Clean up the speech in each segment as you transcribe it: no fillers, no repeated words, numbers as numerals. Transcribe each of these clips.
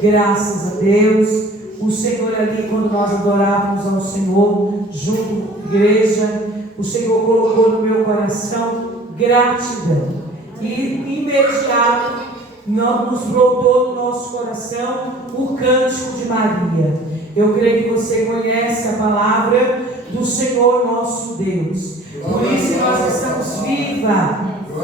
Graças a Deus. O Senhor ali, quando nós adorávamos ao Senhor, junto com a igreja, o Senhor colocou no meu coração gratidão. E imediato nos brotou no nosso coração o cântico de Maria. Eu creio que você conhece a palavra do Senhor nosso Deus. Por isso nós estamos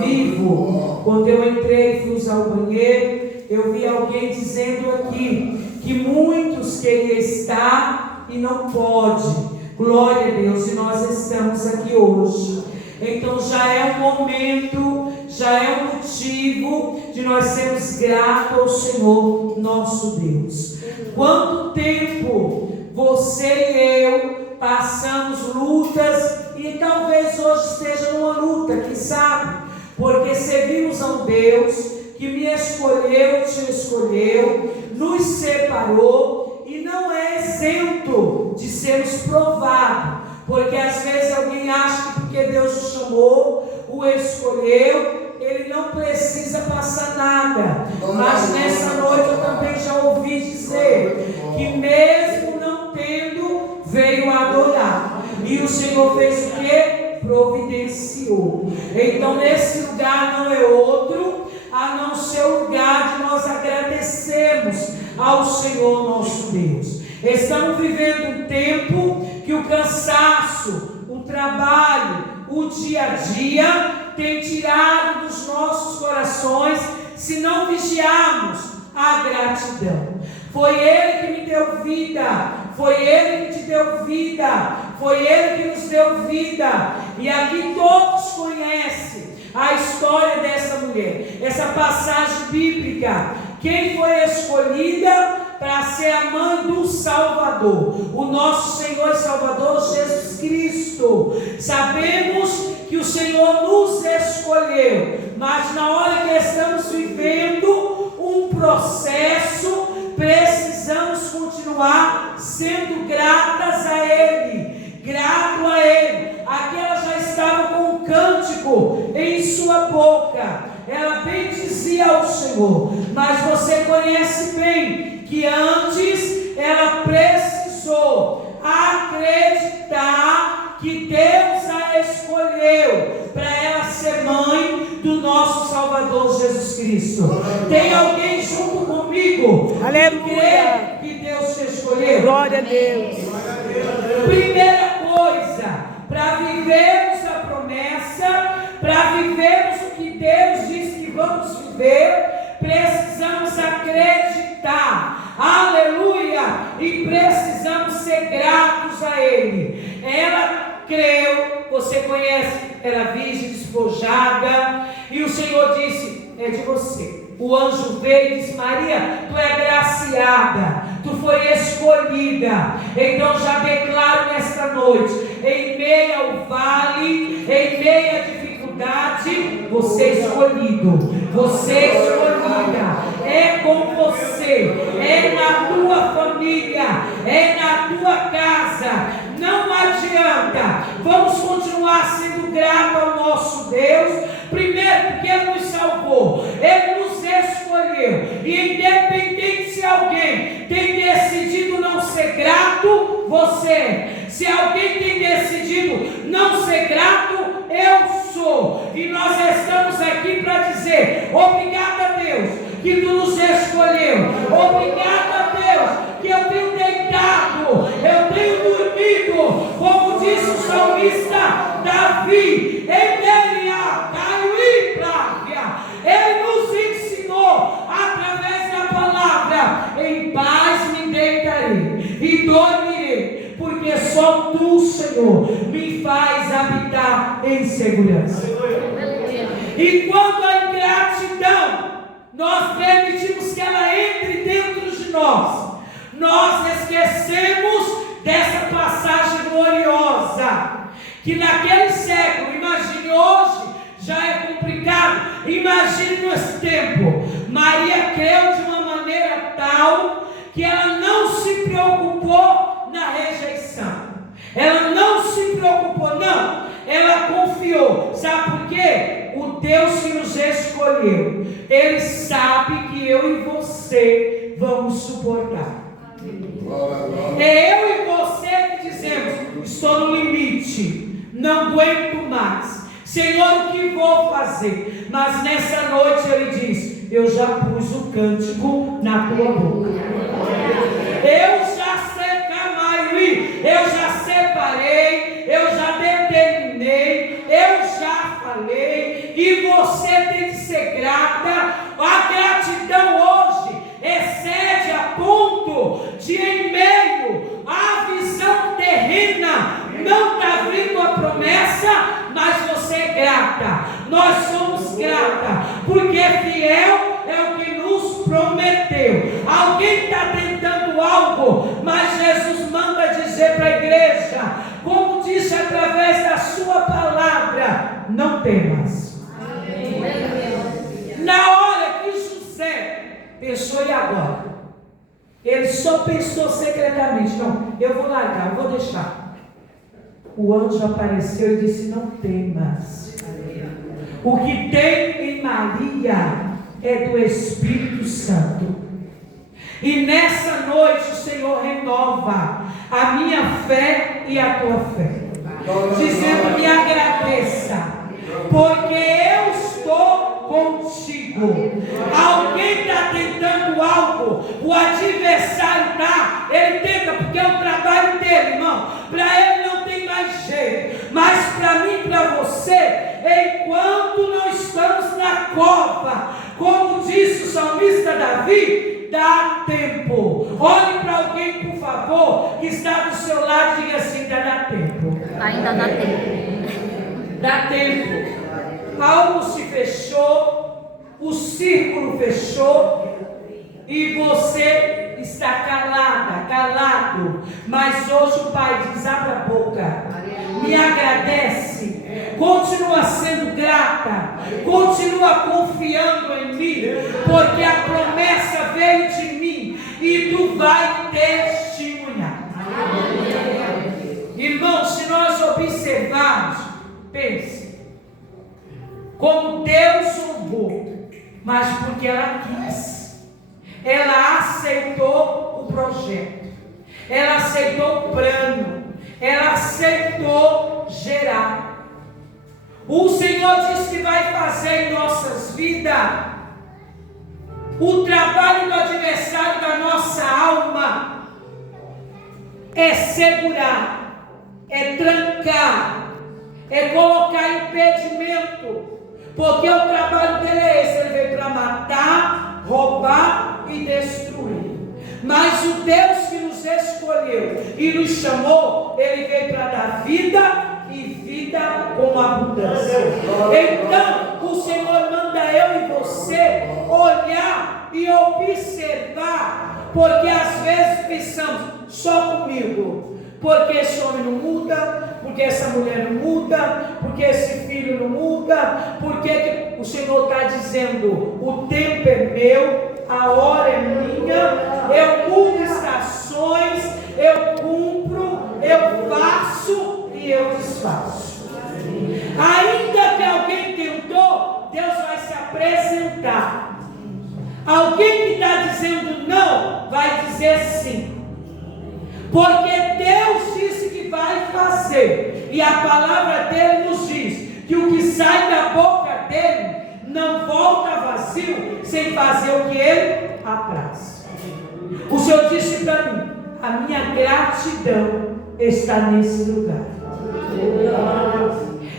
vivo. Quando eu entrei e fui usar o banheiro, eu vi alguém dizendo aqui que muitos queriam estar e não pode. Glória a Deus, e nós estamos aqui hoje. Então já é um momento, já é um motivo de nós sermos gratos ao Senhor nosso Deus. Quanto tempo você e eu passamos lutas, e talvez hoje esteja numa luta, quem sabe? Porque servimos a um Deus que me escolheu, te escolheu, nos separou e não é isento de sermos provados. Porque às vezes alguém acha que porque Deus o chamou, o escolheu, ele não precisa passar nada. Mas nessa noite eu também já ouvi dizer que mesmo não tendo, veio adorar. E o Senhor fez o quê? Providenciou. Então nesse lugar não é outro a não ser o lugar de nós agradecermos ao Senhor nosso Deus. Estamos vivendo um tempo que o cansaço, o trabalho, o dia a dia tem tirado dos nossos corações, se não vigiarmos a gratidão. Foi Ele que me deu vida, foi Ele que te deu vida, foi Ele que nos deu vida. E aqui todos conhecem a história dessa mulher, essa passagem bíblica. Quem foi escolhida para ser a mãe do Salvador? O nosso Senhor e Salvador Jesus Cristo. Sabemos que o Senhor nos escolheu, mas na hora que estamos vivendo um processo, precisamos continuar sendo gratas a Ele, grato a Ele. Aqui ela já estava com um cântico em sua boca, ela bendizia ao Senhor, mas você conhece bem que antes ela precisou acreditar que Deus a escolheu para ela ser mãe do nosso Salvador Jesus Cristo. Tem alguém junto comigo? Aleluia! Que Deus te escolheu? Glória a Deus! Primeira coisa, para vivermos a promessa, para vivermos o que Deus diz que vamos viver, precisamos acreditar, aleluia, e precisamos ser gratos a Ele. Ela creu, você conhece, era virgem, despojada, e o Senhor disse: é de você. O anjo veio e disse: Maria, tu é agraciada, tu foi escolhida. Então já declaro nesta noite, em meio ao vale, em meio à dificuldade, você é escolhido, você é escolhida, é com você, é na tua família, é na tua casa. Não adianta, vamos continuar sendo gratos ao nosso Deus. Primeiro, porque Ele nos salvou, Ele nos escolheu, e independente se alguém tem decidido não ser grato, você. Se alguém tem decidido não ser grato, eu sou. E nós estamos aqui para dizer: obrigado a Deus que tu nos escolheu, obrigado a Deus que eu tenho deitado, eu tenho dormido, como disse o salmista Davi, ele nos ensinou através da palavra: em paz me deitarei e dormirei, porque só tu, Senhor, me faz habitar em segurança. E quando a ingratidão nós permitimos que ela entre dentro de nós, nós esquecemos dessa passagem gloriosa, que naquele século, imagine hoje, já é complicado, imagine nesse tempo. Maria creu de uma maneira tal que ela não se preocupou na rejeição, ela não se preocupou, não, ela confiou. Sabe por quê? O Deus que nos escolheu, Ele sabe que eu e você vamos suportar. É eu e você que dizemos: estou no limite, não aguento mais. Senhor, o que vou fazer? Mas nessa noite Ele diz: eu já pus o cântico na tua boca. Eu já secamai, eu já separei, eu já determinei, eu já falei, e você tem que ser grata. A gratidão hoje excede a ponto de, em meio à visão terrena, não está vindo a promessa, mas você é grata. Nós somos grata, porque fiel é o que nos prometeu. Alguém está tentando algo, mas Jesus manda dizer para a igreja, como disse através da sua palavra: não temas. Na hora que José pensou: e agora? Ele só pensou secretamente: não, eu vou largar, eu vou deixar. O anjo apareceu e disse: não temas. O que tem em Maria é do Espírito Santo. E nessa noite o Senhor renova a minha fé e a tua fé, dizendo: me agradeça, porque eu estou contigo. Alguém está tentando algo, o adversário está, ele tenta, porque é o trabalho dele, irmão. Para ele não tem mais jeito, mas para mim e para você, enquanto não estamos na cova, como disse o salmista Davi, dá tempo. Olhe para alguém, por favor, que está do seu lado, e diga assim: ainda dá tempo. Ainda dá tempo. Dá tempo. Algo se fechou, o círculo fechou, e você está calada, calado. Mas hoje o Pai diz: abra a boca, me agradece, continua sendo grata, continua confiando em mim, porque a promessa veio de mim e tu vai testemunhar. Irmãos, se nós observarmos, pense, como Deus honrou, mas porque ela quis, ela aceitou o projeto, ela aceitou o plano, ela aceitou gerar. O Senhor diz que vai fazer em nossas vidas o trabalho do adversário da nossa alma, é segurar, é trancar, é colocar impedimento. Porque o trabalho dele é esse: ele veio para matar, roubar e destruir. Mas o Deus que nos escolheu e nos chamou, ele veio para dar vida e vida com abundância. Então o Senhor manda eu e você olhar e observar, porque às vezes pensamos: só comigo. Porque esse homem não muda, porque essa mulher não muda, porque esse filho não muda, porque o Senhor está dizendo: o tempo é meu, a hora é minha, eu mudo estações, eu cumpro, eu faço e eu desfaço. Ainda que alguém tentou, Deus vai se apresentar. Alguém que está dizendo não, vai dizer sim. Porque Deus disse que vai fazer, e a palavra dele nos diz que o que sai da boca dele não volta vazio, sem fazer o que ele apraz. O Senhor disse para mim: a minha gratidão está nesse lugar.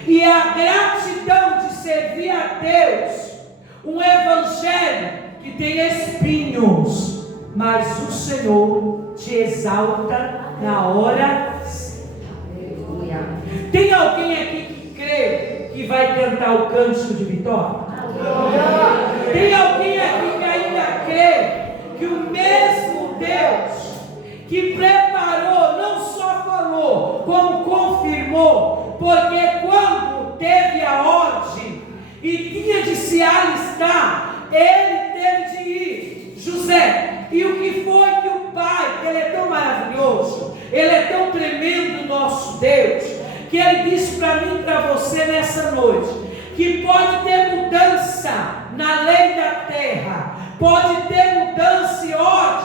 E a gratidão de servir a Deus, um evangelho que tem espinhos, mas o Senhor te exalta na hora certa. Tem alguém aqui que crê que vai cantar o cântico de vitória? Tem alguém aqui que ainda crê que o mesmo Deus que preparou, não só falou, como confirmou? Porque quando teve a ordem e tinha de se alistar, ele teve de ir. José, e o que foi que o Pai, que Ele é tão maravilhoso, Ele é tão tremendo, nosso Deus, que Ele disse para mim e para você nessa noite, que pode ter mudança na lei da terra, pode ter mudança e ordem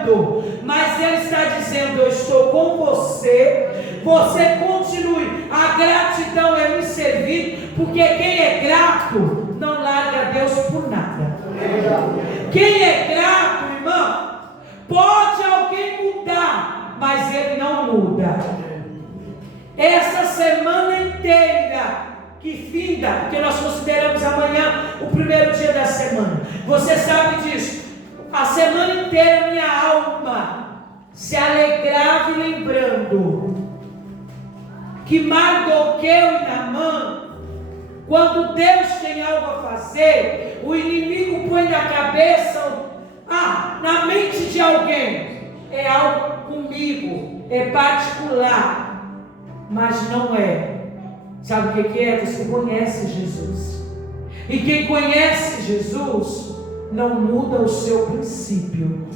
lembrando, mas Ele está dizendo: eu estou com você, você continue. A gratidão é me servir, porque quem é grato não larga Deus por nada. Quem é grato, irmão, pode alguém mudar, mas Ele não muda. Essa semana inteira que finda, que nós consideramos amanhã o primeiro dia da semana, você sabe disso. A semana inteira minha alma se alegrava e lembrando que Mardoqueu e Naamã, quando Deus tem algo a fazer, o inimigo põe na cabeça, na mente de alguém, é algo comigo, é particular, mas não é. Sabe o que é? Você conhece Jesus, e quem conhece Jesus não muda o seu princípio.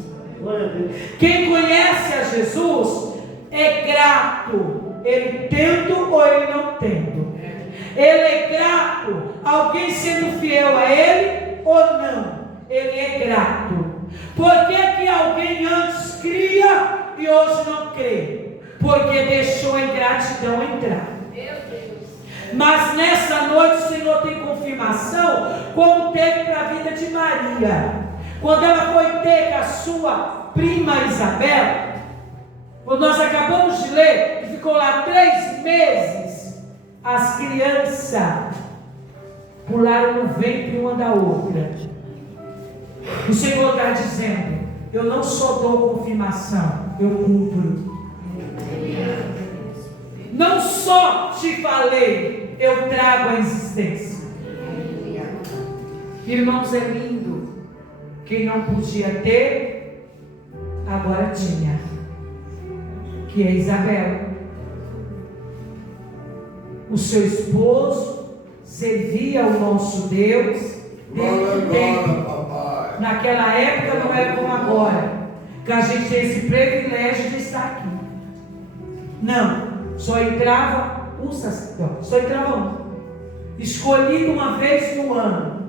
Quem conhece a Jesus é grato, ele tendo ou ele não tendo. Ele é grato, alguém sendo fiel a ele ou não, ele é grato. Por que que alguém antes cria e hoje não crê? Porque deixou a ingratidão entrar. Mas nessa noite o Senhor tem confirmação, como teve para a vida de Maria, quando ela foi ter com a sua prima Isabel. Quando nós acabamos de ler, que ficou lá 3 meses, as crianças pularam no ventre uma da outra. O Senhor está dizendo: eu não só dou confirmação, eu cumpro. Não só te falei, eu trago a existência. Irmãos, é lindo. Quem não podia ter, agora tinha, que é Isabel. O seu esposo servia ao nosso Deus desde o tempo. Naquela época não era como agora, que a gente tem esse privilégio de estar aqui. Não. Só entrava um sacerdote, só entrava um, escolhido uma vez no ano.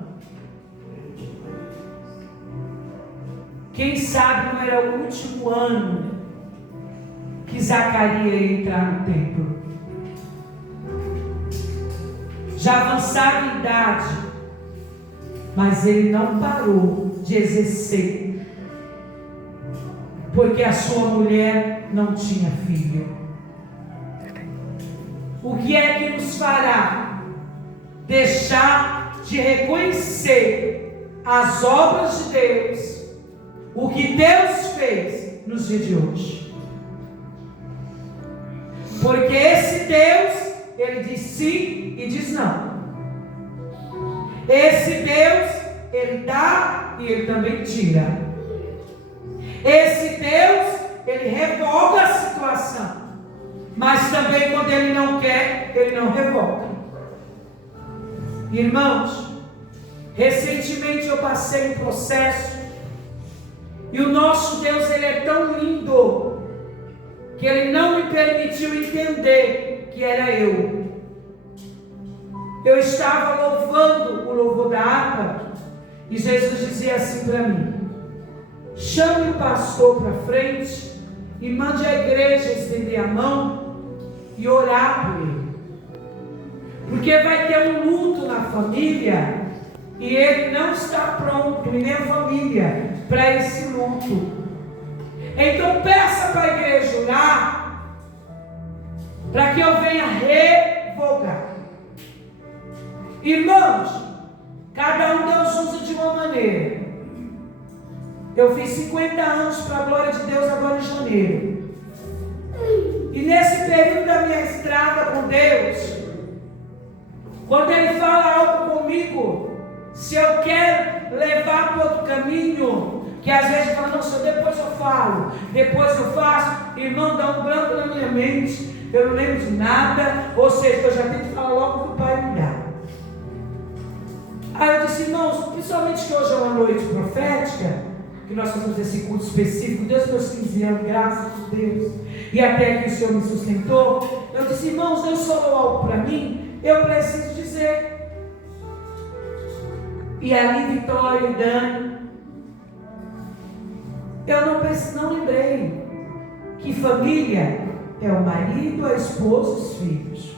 Quem sabe não era o último ano que Zacarias ia entrar no templo. Já avançado em idade, mas ele não parou de exercer, porque a sua mulher não tinha filho. O que é que nos fará deixar de reconhecer as obras de Deus, o que Deus fez nos dias de hoje? Porque esse Deus, ele diz sim e diz não. Esse Deus, ele dá e ele também tira. Esse Deus, ele revoga a situação. Mas também quando ele não quer, ele não revoga. Irmãos, recentemente eu passei um processo, e o nosso Deus, ele é tão lindo, que ele não me permitiu entender que era eu. Eu estava louvando o louvor da harpa, e Jesus dizia assim para mim: chame o pastor para frente e mande a igreja estender a mão e orar por ele, porque vai ter um luto na família e ele não está pronto, nem a família, para esse luto. Então peça para a igreja orar, para que eu venha revogar. Irmãos, cada um Deus usa de uma maneira. Eu fiz 50 anos para a glória de Deus agora em janeiro. E nesse período da minha estrada com Deus, quando Ele fala algo comigo, se eu quero levar para outro caminho, que às vezes eu falo: não, Senhor, depois eu falo, depois eu faço, irmão, dá um branco na minha mente, eu não lembro de nada, ou seja, eu já tenho que falar logo que o Pai me dá. Aí eu disse: irmãos, principalmente que hoje é uma noite profética, que nós fazemos esse culto específico, Deus meus 15 anos, graças a Deus, e até que o Senhor me sustentou. Eu disse: irmãos, Deus falou algo para mim, eu preciso dizer. E ali Vitória e Dani eu não lembrei que família é o marido, a esposa e os filhos.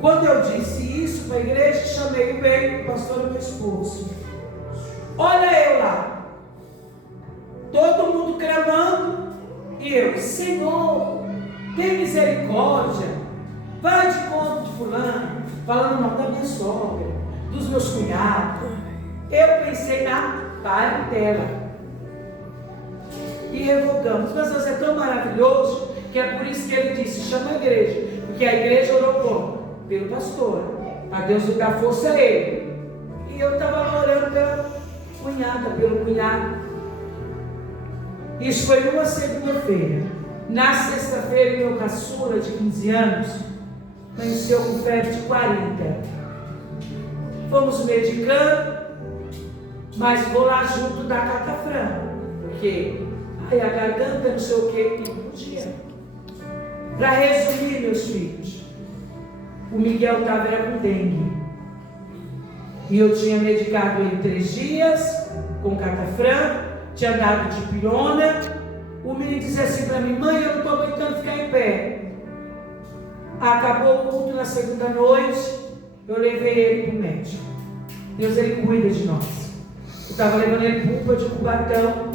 Quando eu disse isso para a igreja, chamei o pastor e meu esposo. Olha eu lá, todo mundo clamando, e eu, Senhor, tem misericórdia, vai de conta de fulano, falando o nome da minha sogra, dos meus cunhados. Eu pensei na parentela. E revogamos. Mas Deus é tão maravilhoso que é por isso que ele disse: chama a igreja. Porque a igreja orou como? Pelo pastor. A Deus dar força a ele. E eu estava orando pela cunhada, pelo cunhado. Isso foi numa segunda-feira. Na sexta-feira, meu caçula de 15 anos amanheceu com febre de 40. Fomos medicando, mas vou lá junto da catafrã. Porque a garganta, não sei o que, não podia. Para resumir, meus filhos, o Miguel estava com dengue. E eu tinha medicado ele 3 dias com catafrã, tinha dado de pirona. O menino disse assim para mim: mãe, eu não estou aguentando ficar em pé. Acabou o culto na segunda noite, eu levei ele para o médico. Deus, ele cuida de nós. Eu estava levando ele para UPA de Cubatão.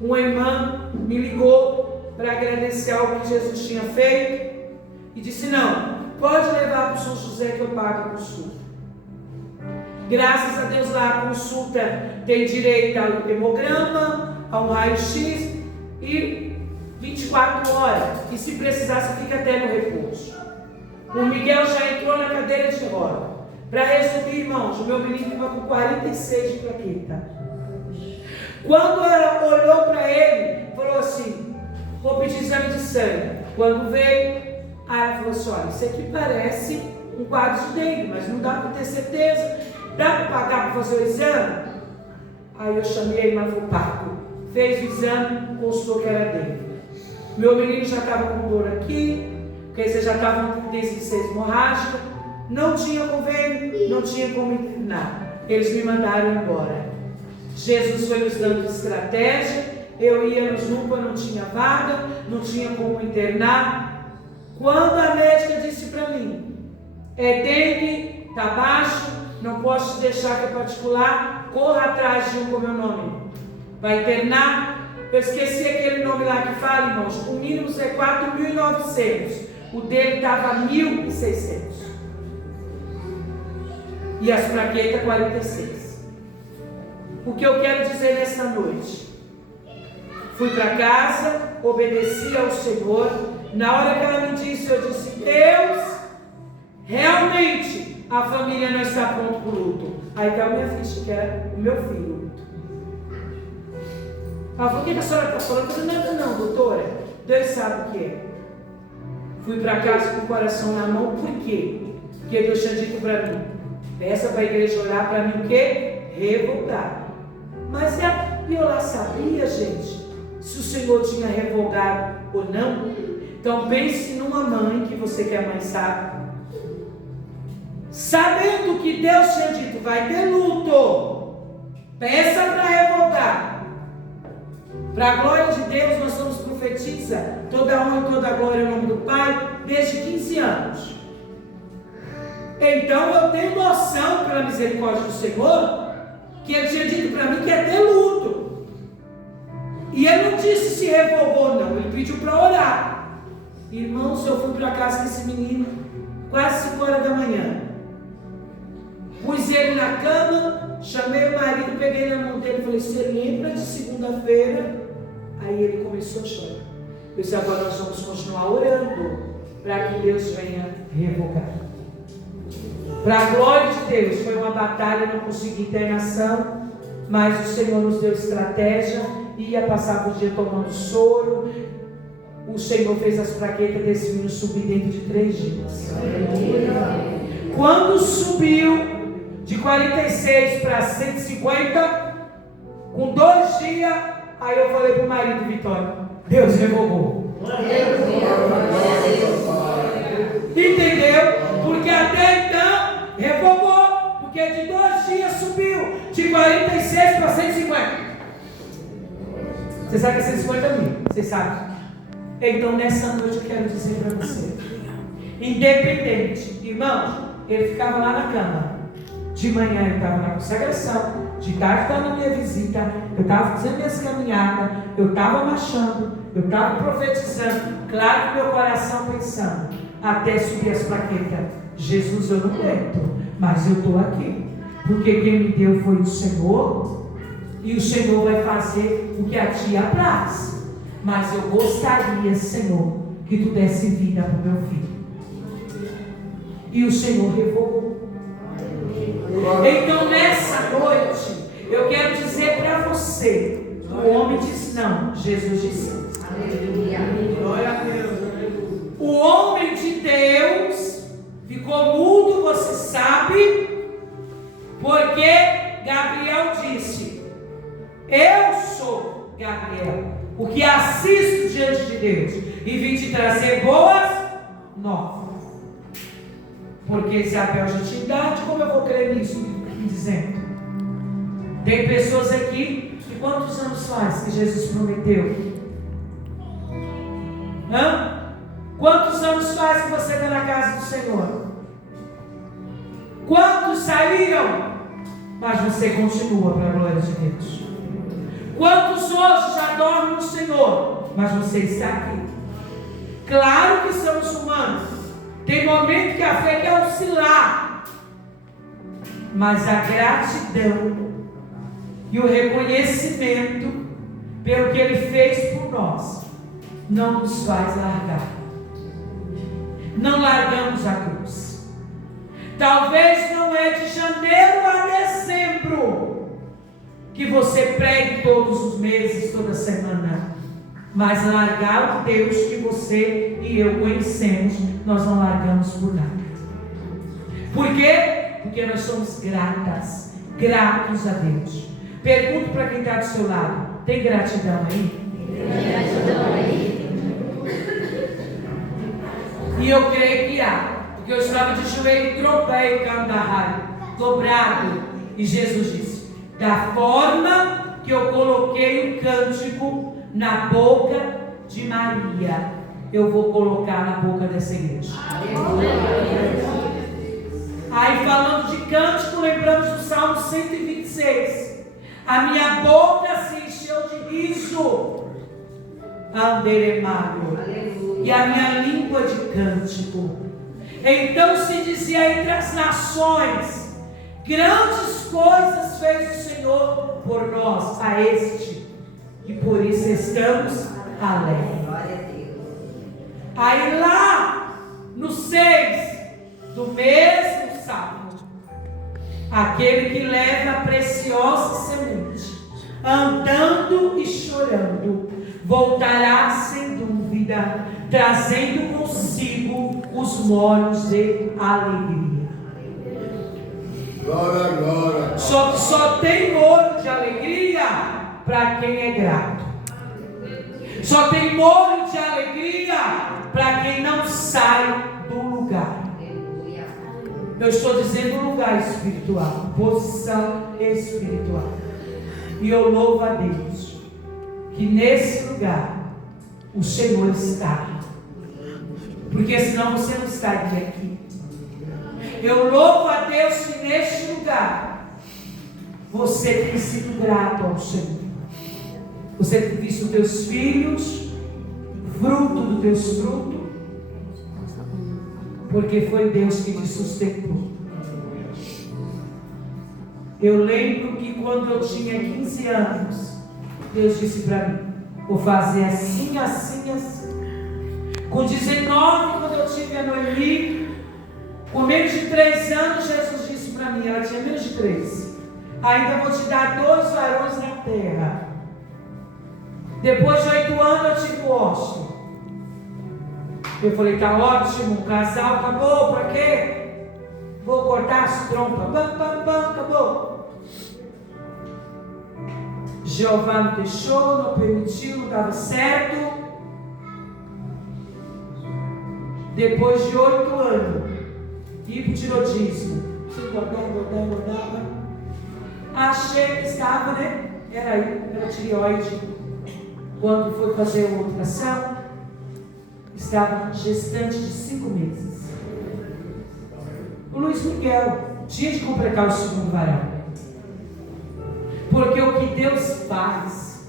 Uma irmã me ligou para agradecer algo que Jesus tinha feito e disse: não, pode levar para o São José que eu pago a consulta. Graças a Deus lá a consulta tem direito ao hemograma, a um raio-x e 24 horas. E se precisar, você fica até no repouso. O Miguel já entrou na cadeira de roda. Para resumir, irmãos, o meu menino estava com 46 de plaqueta. Quando ela olhou para ele, falou assim: vou pedir exame de sangue. Quando veio, ela falou assim: olha, isso aqui parece um quadro de dengue, mas não dá para ter certeza. Dá para pagar para fazer o exame? Aí eu chamei a irmã, falou: pago. Fez o exame, constatou que era dengue. Meu menino já estava com dor aqui, porque você já estava com tendência hemorrágica, não tinha convênio, não tinha como internar. Eles me mandaram embora. Jesus foi nos dando estratégia. Eu ia nos UPA, não tinha vaga, não tinha como internar. Quando a médica disse para mim: é dengue, está baixo, não posso te deixar que é particular, corra atrás de um, como é o nome, vai internar. Eu esqueci aquele nome lá que fala, irmãos, o mínimo é 4.900, o dele estava 1.600 e as plaquetas 46. O que eu quero dizer nesta noite: fui para casa, obedeci ao Senhor. Na hora que ela me disse, eu disse: Deus, realmente a família não está pronta para o luto. Aí está a minha ficha, que era o meu filho. Ela falou: o que a senhora está falando? Eu falei: nada não, doutora, Deus sabe o que é. Fui para casa com o coração na mão. Por quê? Porque Deus tinha dito para mim: peça para a igreja orar para mim o quê? Revogar. Mas eu lá sabia, gente, se o Senhor tinha revogado ou não. Então pense numa mãe, que você que é mãe sabe, sabendo que Deus tinha dito: vai ter luto, peça para revogar. Para a glória de Deus, nós somos profetiza, toda honra e toda glória em nome do Pai, desde 15 anos. Então eu tenho noção, pela misericórdia do Senhor, que ele tinha dito para mim que ia ter luto. E ele não disse se revogou, não. Ele pediu para orar. Irmãos, eu fui para casa com esse menino quase 5 horas da manhã. Pus ele na cama, chamei o marido, peguei na mão dele e falei: você lembra de segunda-feira? Aí ele começou a chorar. Eu disse: agora nós vamos continuar orando para que Deus venha revogar. Para a glória de Deus, foi uma batalha, não consegui internação, mas o Senhor nos deu estratégia. Ia passar o dia tomando soro. O Senhor fez as plaquetas desse menino subir dentro de 3 dias. Quando subiu de 46 para 150, com 2 dias, aí eu falei para o marido: Vitória, Deus revogou. Entendeu? Porque até então revogou, porque de 2 dias subiu de 46 para 150. Você sabe que é 150 mil, vocês sabem. Então nessa noite eu quero dizer para você, independente, irmãos, ele ficava lá na cama, de manhã eu estava na consagração, de tarde estava na minha visita, eu estava fazendo minhas caminhadas, eu estava marchando, eu estava profetizando, claro que meu coração pensando, até subir as plaquetas, Jesus eu não aguento, mas eu estou aqui, porque quem me deu foi o Senhor, e o Senhor vai fazer o que a ti apraz. Mas eu gostaria, Senhor, que tu desse vida para o meu filho. E o Senhor revogou. Então nessa noite, eu quero dizer para você, o homem disse não, Jesus disse sim. Glória a Deus. O homem de Deus ficou mudo, você sabe, porque Gabriel disse, eu sou Gabriel, o que assisto diante de Deus e vim te trazer boas novas. Porque Isabel já tinha idade, como eu vou crer nisso? Me dizendo. Tem pessoas aqui que quantos anos faz que Jesus prometeu? Quantos anos faz que você está na casa do Senhor? Quantos saíram? Mas você continua para a glória de Deus. Quantos hoje já dormem no Senhor? Mas você está aqui. Claro que somos humanos. Tem momento que a fé quer oscilar. Mas a gratidão e o reconhecimento pelo que Ele fez por nós não nos faz largar. Não largamos a cruz. Talvez não é de janeiro a dezembro que você pregue todos os meses, toda semana, mas largar o Deus que você e eu conhecemos, nós não largamos por nada. Por quê? Porque nós somos gratos a Deus. Pergunto para quem está do seu lado, tem gratidão aí? Tem gratidão aí? E eu creio que há, porque eu estava de joelho, dobrado, e Jesus disse, da forma que eu coloquei o cântico na boca de Maria, eu vou colocar na boca dessa igreja. Aí falando de cântico, lembramos do Salmo 126. A minha boca se encheu de riso, e a minha língua de cântico. Então se dizia entre as nações, grandes coisas fez o Senhor por nós, a este, e por isso estamos alegres. Aí lá no 6 do mesmo Salmo, aquele que leva a preciosa semente, andando e chorando, voltará sem dúvida, trazendo consigo os molhos de alegria. Glória, glória. Só tem molho de alegria para quem é grato. Só tem molho de alegria para quem não sai do lugar. Eu estou dizendo lugar espiritual, posição espiritual. E eu louvo a Deus que nesse lugar o Senhor está. Porque senão você não estaria aqui. Eu louvo a Deus que neste lugar você tem sido grato ao Senhor. Você tem visto teus filhos, fruto dos teus frutos, porque foi Deus que te sustentou. Eu lembro que quando eu tinha 15 anos, Deus disse para mim, vou fazer assim, assim, assim. Com 19, quando eu tive a Noemi, com menos de 3 anos, Jesus disse para mim, ela tinha menos de 3, ainda vou te dar 2 varões na terra. Depois de 8 anos eu tive o Washington. Eu falei, tá ótimo, um casal, acabou, para quê? Vou cortar as trompas, pam, pam, pam, acabou. Jeová não deixou, não permitiu, não dava certo. Depois de 8 anos, ir para o tiroidismo. Se engordava. Achei que estava, né? Era tireoide. quando foi fazer a ultrassom, estava gestante de 5 meses. O Luiz Miguel tinha de completar o segundo varão. Porque o que Deus faz,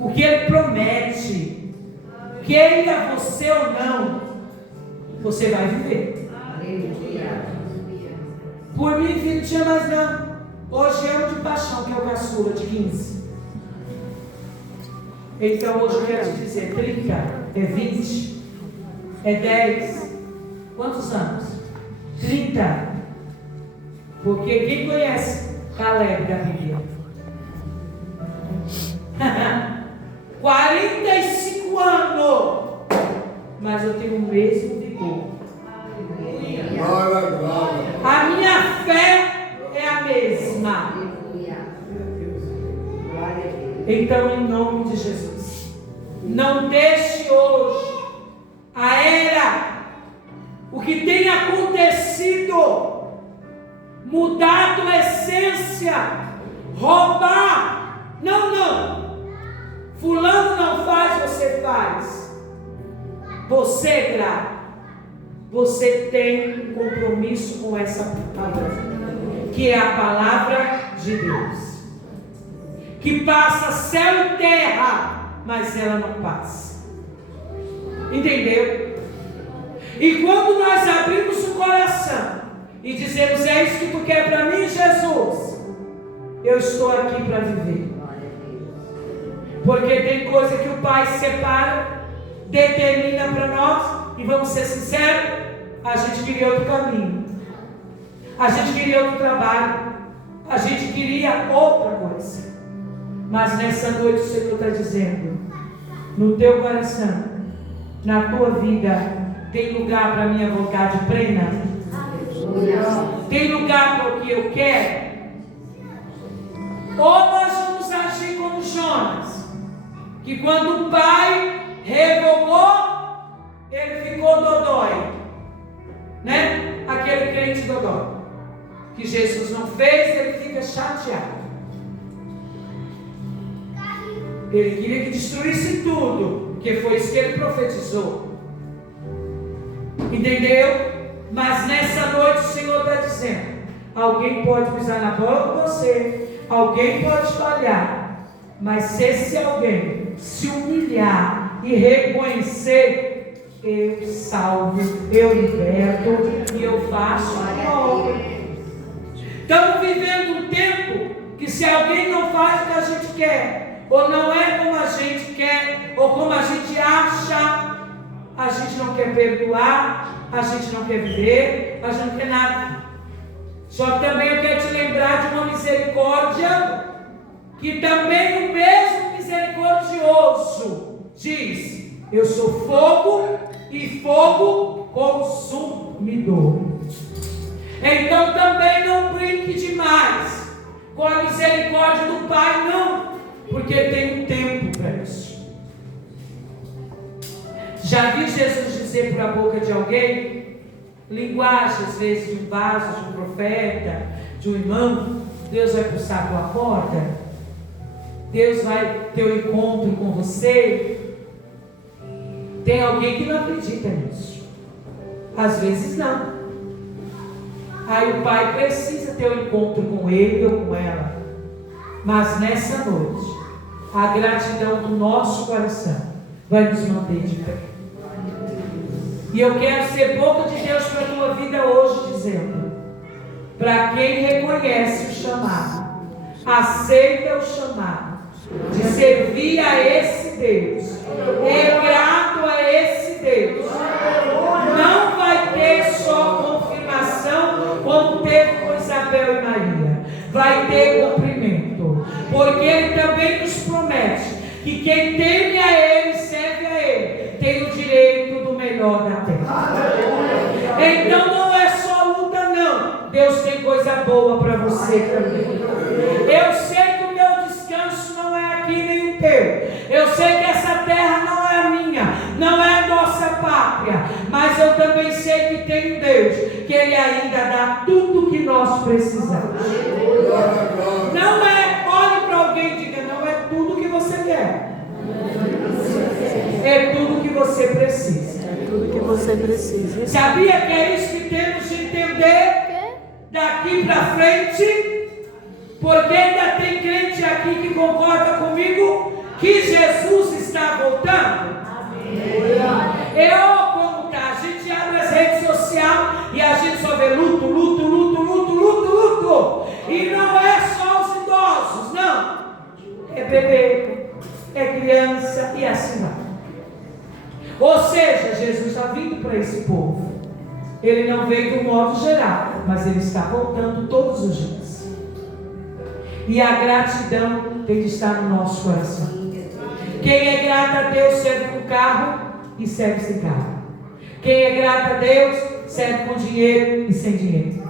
o que Ele promete, queira você ou não, você vai viver. Por mim, filho, não tinha mais não. Hoje amo de paixão, que é o caçula de 15. Então hoje eu quero te dizer, 30, é 20, é 10. Quantos anos? 30. Porque quem conhece Caleb da Bíblia? 45 anos. Mas eu tenho o mesmo vigor. A minha fé é a mesma. Então, em nome de Jesus, não deixe hoje a era, o que tem acontecido, mudar a tua essência, roubar. Não. Fulano não faz, você faz. Você é grato. Você tem um compromisso com essa palavra, que é a palavra de Deus, que passa céu e terra, mas ela não passa. Entendeu? E quando nós abrimos o coração e dizemos: é isso que tu quer para mim, Jesus, eu estou aqui para viver. Porque tem coisa que o Pai separa, determina para nós, e vamos ser sinceros, a gente queria outro caminho, a gente queria outro trabalho, a gente queria outra coisa. Mas nessa noite o Senhor está dizendo: no teu coração, na tua vida, tem lugar para a minha vontade plena? Tem lugar para o que eu quero? Ou nós vamos agir como Jonas, que quando o pai revogou, ele ficou dodói, né? Aquele crente dodói, que Jesus não fez, ele fica chateado. Ele queria que destruísse tudo, porque foi isso que ele profetizou. Entendeu? Mas nessa noite o Senhor está dizendo: alguém pode pisar na bola com você, alguém pode falhar, mas se esse alguém se humilhar e reconhecer, eu salvo, eu liberto e eu faço a obra. Estamos vivendo um tempo que, se alguém não faz o que a gente quer, ou não é como a gente quer, ou como a gente acha, a gente não quer perdoar, a gente não quer viver, a gente não quer nada. Só que também eu quero te lembrar de uma misericórdia, que também o mesmo misericordioso diz: eu sou fogo e fogo consumidor. Então também não brinque demais com a misericórdia do Pai, não, porque tem um tempo para isso. Já vi Jesus dizer por a boca de alguém, linguagem às vezes de um vaso, de um profeta, de um irmão: Deus vai pulsar a tua porta, Deus vai ter um encontro com você. Tem alguém que não acredita nisso, às vezes não. Aí o pai precisa ter um encontro com ele ou com ela. Mas nessa noite, a gratidão do nosso coração vai nos manter de pé. E eu quero ser boca de Deus para a tua vida hoje, dizendo: para quem reconhece o chamado, aceita o chamado de servir a esse Deus, é grato a esse Deus, não vai ter só confirmação como teve com Isabel e Maria, vai ter cumprimento, porque Ele também nos promete que quem teme a Ele, serve a Ele, tem o direito do melhor da terra. Então não é só luta, não. Deus tem coisa boa para você também. Eu sei que o meu descanso não é aqui nem o teu. Eu sei que essa terra não é a minha, não é a nossa pátria, mas eu também sei que tem um Deus, que Ele ainda dá tudo o que nós precisamos. Não é, olhe para alguém e diga: não é tudo o que você quer. Sabia que é isso que temos de entender daqui para frente? Porque ainda tem crente aqui que concorda comigo que Jesus está voltando. Como tá? A gente abre as redes sociais e a gente só vê luto. E não é só os idosos, não. É bebê, é criança e assim vai. Ou seja, Jesus está vindo para esse povo. Ele não veio do modo geral, mas ele está voltando todos os dias. E a gratidão tem de estar no nosso coração. Quem é grato a Deus serve com carro e serve sem carro. Quem é grato a Deus serve com dinheiro e sem dinheiro.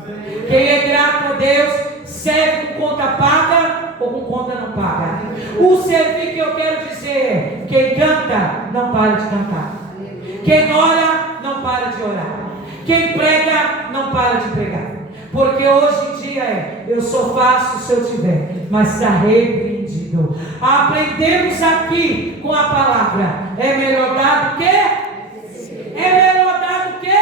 Quem é grato a Deus serve com conta paga ou com conta não paga. O servir que eu quero dizer é: quem canta não para de cantar. Quem ora não para de orar. Quem prega não para de pregar. Porque hoje em dia eu só faço se eu tiver, mas está repreendido. Aprendemos aqui com a palavra: é melhor dar do que? É melhor dar do que?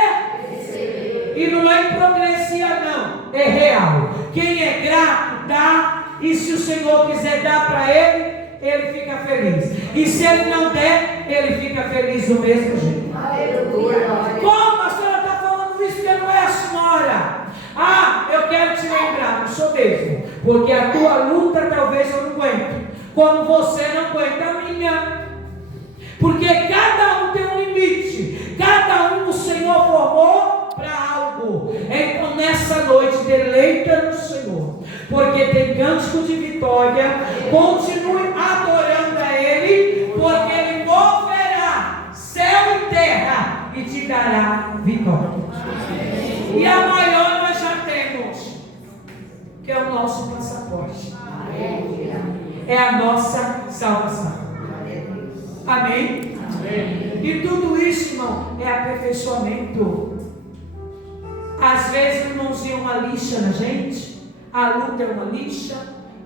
E não é hipocrisia, não, é real. Quem é grato dá, e se o Senhor quiser dar para ele, ele fica feliz. E se ele não der, ele fica feliz do mesmo jeito. Como a senhora está falando isso que não é a senhora? Eu quero te lembrar, não sou mesmo, porque a tua luta talvez eu não aguente, como você não aguenta a minha. Porque cada um tem um limite, cada um o Senhor formou para algo. Então nessa noite deleita no Senhor, porque tem cântico de vitória. Continue adorando a Ele, porque Ele moverá céu e terra e te dará vitória. E a maior nós já temos, que é o nosso passaporte. É a nossa salvação. Amém? E tudo isso, irmão, é aperfeiçoamento. Às vezes, irmãozinho, é uma lixa na gente. A luta é uma lixa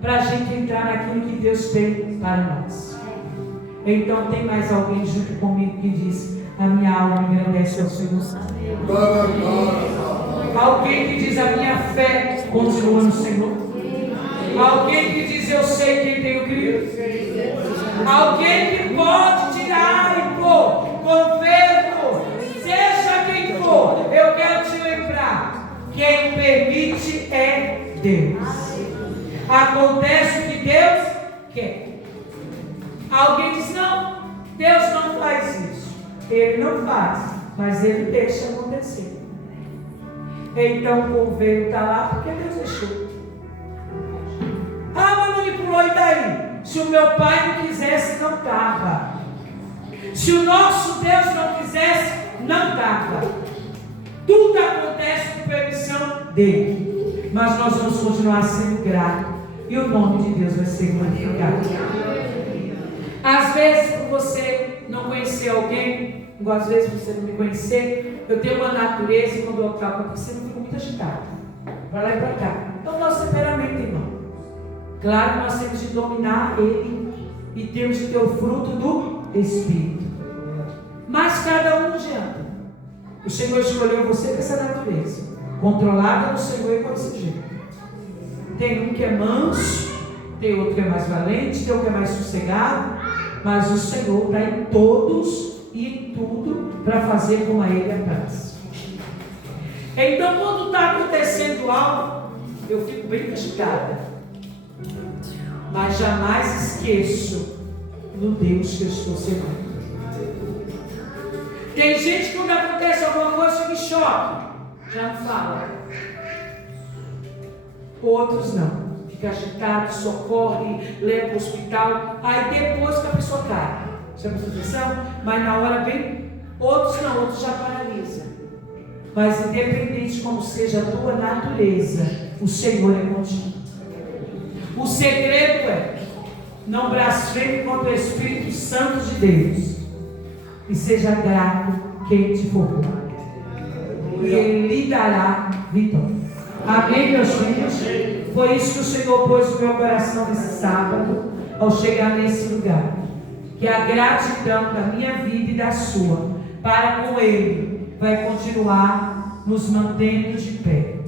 para a gente entrar naquilo que Deus tem para nós. Então tem mais alguém junto comigo que diz: a minha alma agradece ao Senhor. Alguém que diz: a minha fé continua no Senhor. Alguém que diz: eu sei quem tenho crido. Alguém que pode tirar e pôr, governo, seja quem for. Eu quero te lembrar: quem permite é Deus. Acontece o que Deus quer. Alguém diz: não, Deus não faz isso. Ele não faz, mas Ele deixa acontecer. Então o governo está lá porque Deus deixou. Mas manipulou, e daí? Se o meu pai não quisesse, não estava. Se o nosso Deus não quisesse, não estava. Tudo acontece por permissão dele. Mas nós vamos continuar sendo gratos. E o nome de Deus vai ser glorificado. Às vezes, por você não conhecer alguém, igual às vezes você não me conhecer, eu tenho uma natureza, e quando eu falo com você, eu fico muito agitado. Para lá e para cá. É o nosso temperamento, irmão. Claro que nós temos de dominar ele e temos de ter o fruto do Espírito. Mas cada um adianta. O Senhor escolheu você com essa natureza, controlada no Senhor e com esse jeito. Tem um que é manso, tem outro que é mais valente, tem outro que é mais sossegado, mas o Senhor está em todos e em tudo para fazer como a Ele apraz. Então, quando está acontecendo algo, eu fico bem agitada. Mas jamais esqueço do Deus que eu estou servindo. Tem gente que quando acontece alguma coisa fica em choque, já não fala. Outros não, fica agitado, socorre, leva para o hospital. Aí depois que a pessoa cai, chama atenção, mas na hora vem. Outros não, outros já paralisam. Mas independente de como seja a tua natureza, o Senhor é contigo. O segredo é: não blasfeme contra o Espírito Santo de Deus, e seja grato quem te for, e Ele lhe dará vitória. Amém, meus filhos? Foi isso que o Senhor pôs no meu coração nesse sábado, ao chegar nesse lugar. Que a gratidão da minha vida e da sua para com Ele vai continuar nos mantendo de pé,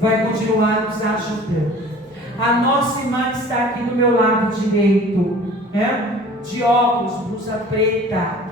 vai continuar nos ajudando. A nossa irmã que está aqui do meu lado direito, né? De óculos, blusa preta,